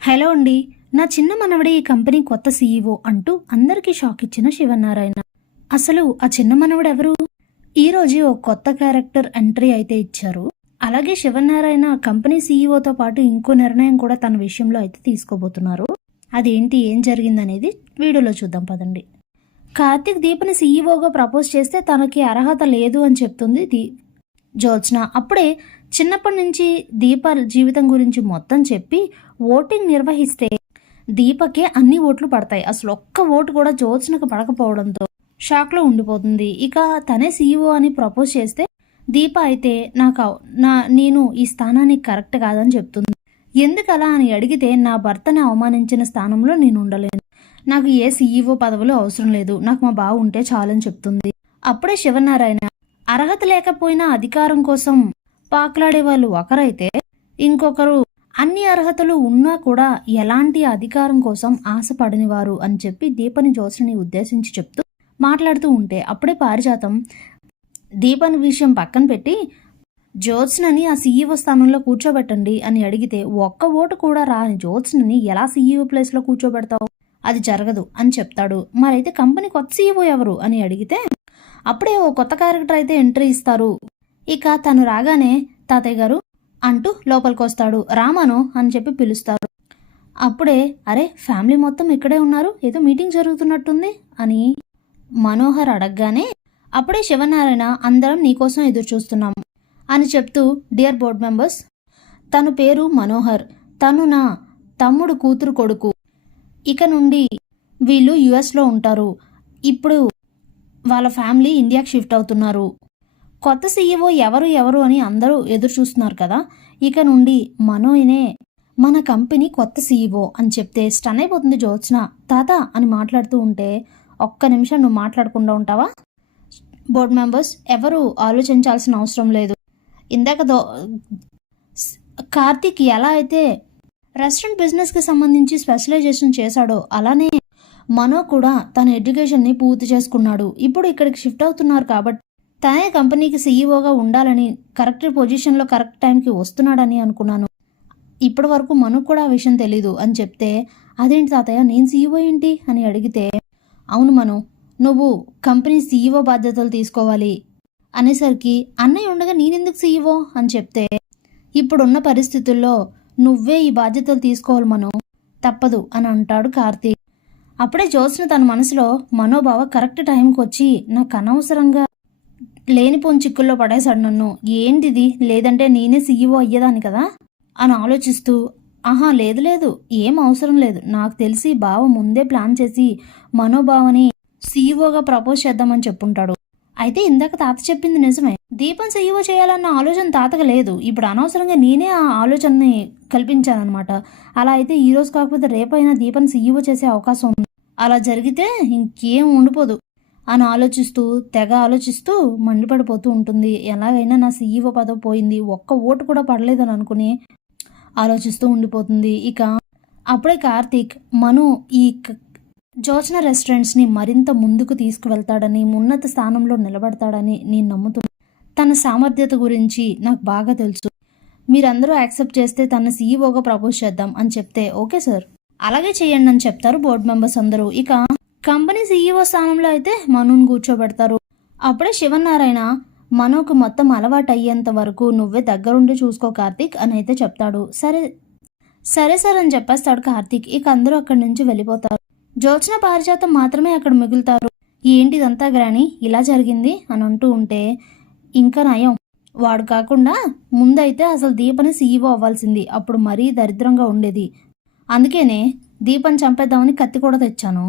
Hello అండి. నా చిన్న మనవడే ఈ కంపెనీ కొత్త సీఈఓ అంటూ అందరికీ షాక్ ఇచ్చిన శివనారాయణ. అసలు ఆ చిన్న మనవడు ఎవరు ఈ ఓ కొత్త క్యారెక్టర్ ఎంట్రీ అయితే ఇచ్చారు. అలాగే శివనారాయణ కంపెనీ సీఈఓతో పాటు ఇంకో నిర్ణయం కూడా తన విషయంలో అయితే తీసుకోబోతున్నారు. అదేంటి ఏం జరిగిందనేది వీడియోలో చూద్దాం పదండి. కార్తిక్ దీపని సీఈఓగా ప్రపోజ్ చేస్తే తనకి అర్హత లేదు అని చెప్తుంది దీ. జ్యోత్స్న. అప్పుడే చిన్నప్పటి నుంచి దీప జీవితం గురించి మొత్తం చెప్పి ఓటింగ్ నిర్వహిస్తే దీపకే అన్ని ఓట్లు పడతాయి. అసలు ఒక్క ఓటు కూడా జ్యోత్స్నకు పడకపోవడంతో షాక్లో ఉండిపోతుంది. ఇక తనే సీఈఓ అని ప్రపోజ్ చేస్తే దీప అయితే నాకు నా నేను ఈ స్థానానికి కరెక్ట్ కాదని చెప్తుంది. ఎందుకలా అని అడిగితే నా భర్తని అవమానించిన స్థానంలో నేను ఉండలేను. నాకు ఏ సీఈఓ పదవులు అవసరం లేదు. నాకు మా బావ ఉంటే చాలని చెప్తుంది. అప్పుడే శివనారాయణ అర్హత లేకపోయినా అధికారం కోసం పాకులాడే వాళ్ళు ఒకరైతే ఇంకొకరు అన్ని అర్హతలు ఉన్నా కూడా ఎలాంటి అధికారం కోసం ఆశపడని వారు అని చెప్పి దీపని జ్యోత్స్నని ఉద్దేశించి చెప్తూ మాట్లాడుతూ ఉంటే అప్పుడే పారిజాతం దీపని విషయం పక్కన పెట్టి జ్యోత్స్నని ఆ సీఈఓ స్థానంలో కూర్చోబెట్టండి అని అడిగితే ఒక్క ఓటు కూడా రాని జ్యోత్స్నని ఎలా సీఈఓ ప్లేస్లో కూర్చోబెడతావు? అది జరగదు అని చెప్తాడు. మరైతే కంపెనీ కొత్త సీఈఓ ఎవరు? అని అడిగితే అప్పుడే ఓ కొత్త క్యారెక్టర్ అయితే ఎంట్రీ ఇస్తారు. ఇక తను రాగానే తాతయ్య గారు అంటూ లోపలికి వస్తాడు రామను అని చెప్పి పిలుస్తారు అప్పుడే అరే ఫ్యామిలీ మొత్తం ఇక్కడే ఉన్నారు. ఏదో మీటింగ్ జరుగుతున్నట్టుంది అని మనోహర్ అడగగానే అప్పుడే శివనారాయణ అందరం నీకోసం ఎదురు చూస్తున్నాం అని చెప్తూ డియర్ బోర్డ్ మెంబర్స్ తను పేరు మనోహర్. తను నా తమ్ముడు కూతురు కొడుకు. ఇక నుండి వీళ్ళు యుఎస్లో ఉంటారు. ఇప్పుడు వాళ్ళ ఫ్యామిలీ ఇండియాకి షిఫ్ట్ అవుతున్నారు. కొత్త సీఈఓ ఎవరు ఎవరు అని అందరూ ఎదురు చూస్తున్నారు కదా. ఇక నుండి మనోయనే మన కంపెనీ కొత్త సీఈఓ అని చెప్తే స్టన్ అయిపోతుంది జ్యోత్స్న. తాత అని మాట్లాడుతూ ఉంటే ఒక్క నిమిషం నువ్వు మాట్లాడకుండా ఉంటావా? బోర్డు మెంబర్స్ ఎవరు ఆలోచించాల్సిన అవసరం లేదు. ఇందాక దో కార్తీక్ ఎలా అయితే రెస్టారెంట్ బిజినెస్కి సంబంధించి స్పెషలైజేషన్ చేశాడో అలానే మనో కూడా తన ఎడ్యుకేషన్ని పూర్తి చేసుకున్నాడు. ఇప్పుడు ఇక్కడికి షిఫ్ట్ అవుతున్నారు కాబట్టి తానే కంపెనీకి సీఈఓగా ఉండాలని కరెక్ట్ పొజిషన్లో కరెక్ట్ టైంకి వస్తున్నాడని అనుకున్నాను. ఇప్పటి వరకు మనకు కూడా ఆ విషయం తెలీదు అని చెప్తే అదేంటి తాతయ్య నేను సీఈఓ ఏంటి? అని అడిగితే అవును మను నువ్వు కంపెనీ సీఈఓ బాధ్యతలు తీసుకోవాలి. అనేసరికి అన్నయ్య ఉండగా నేనెందుకు సీఈఓ? అని చెప్తే ఇప్పుడున్న పరిస్థితుల్లో నువ్వే ఈ బాధ్యతలు తీసుకోవాలి మనం తప్పదు అని అంటాడు కార్తీక్. అప్పుడే జ్యోత్స్న తన మనసులో మనోభావ కరెక్ట్ టైంకి వచ్చి నాకు అనవసరంగా లేనిపోని చిక్కుల్లో పడేశాడు నన్ను. ఏంటిది? లేదంటే నేనే సీఈఓ అయ్యేదాన్ని కదా? అని ఆలోచిస్తూ ఆహా లేదు లేదు ఏం అవసరం లేదు. నాకు తెలిసి బావ ముందే ప్లాన్ చేసి మనోభావని సీఈఓగా ప్రపోజ్ చేద్దామని చెప్పుంటాడు. అయితే ఇందాక తాత చెప్పింది నిజమే. దీపం సీఈఓ చేయాలన్న ఆలోచన తాతకు లేదు. ఇప్పుడు అనవసరంగా నేనే ఆ ఆలోచనని కల్పించానమాట అలా అయితే ఈ రోజు కాకపోతే రేపైనా దీపం సీఈఓ చేసే అవకాశం ఉంది. అలా జరిగితే ఇంకేం ఉండిపోదు. అని ఆలోచిస్తూ తెగ ఆలోచిస్తూ మండిపడిపోతూ ఉంటుంది. ఎలాగైనా నా సీఈఓ పదవి పోయింది. ఒక్క ఓటు కూడా పడలేదని అనుకుని ఆలోచిస్తూ ఉండిపోతుంది. ఇక అప్పుడే కార్తీక్ మను ఈ క- రెస్టారెంట్స్ని మరింత ముందుకు తీసుకువెళ్తాడని ఉన్నత స్థానంలో నిలబడతాడని నేను నమ్ముతున్నాను తన సామర్థ్యత గురించి నాకు బాగా తెలుసు. మీరందరూ యాక్సెప్ట్ చేస్తే తన సీఈఓగా ప్రపోజ్ చేద్దాం అని చెప్తే ఓకే సార్. అలాగే చేయండి అని చెప్తారు బోర్డు మెంబర్స్ అందరూ. ఇక కంపెనీ సీఈఓ స్థానంలో అయితే మనుని కూర్చోబెడతారు. అప్పుడే శివనారాయణ మనోకు మొత్తం అలవాటు అయ్యేంత వరకు నువ్వే దగ్గరుండి చూసుకో కార్తీక్ అని అయితే చెప్తాడు. సరే సరే సార్ అని చెప్పేస్తాడు కార్తీక్. ఇక అందరూ అక్కడి నుంచి వెళ్ళిపోతారు. జోత్స్న పారిజాతం మాత్రమే అక్కడ మిగులుతారు. ఏంటిదంతా గ్రాని? ఇలా జరిగింది అని అంటూ ఉంటే ఇంకా నయం. వాడు కాకుండా ముందైతే అసలు దీపని సీఈఓ అవ్వాల్సింది. అప్పుడు మరీ దరిద్రంగా ఉండేది. అందుకేనే దీపం చంపేద్దామని కత్తి కూడా తెచ్చాను.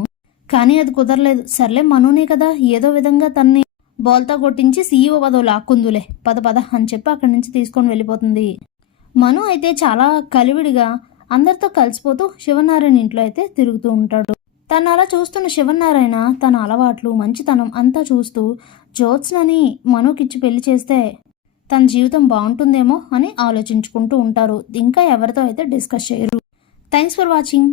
కానీ అది కుదరలేదు. సర్లే మనోనే కదా. ఏదో విధంగా తన్ని బోల్తా కొట్టించి సీఈఓ పదో లాక్కుందులే. పద పద అని చెప్పి అక్కడి నుంచి తీసుకొని వెళ్ళిపోతుంది. మను అయితే చాలా కలివిడిగా అందరితో కలిసిపోతూ శివనారాయణ ఇంట్లో అయితే తిరుగుతూ ఉంటాడు. తను అలా చూస్తున్న శివనారాయణ తన అలవాట్లు మంచితనం అంతా చూస్తూ జ్యోత్స్నని మనోకిచ్చి పెళ్ళి చేస్తే తన జీవితం బాగుంటుందేమో అని ఆలోచించుకుంటూ ఉంటారు. ఇంకా ఎవరితో అయితే డిస్కస్ చేయరు. Thanks for watching.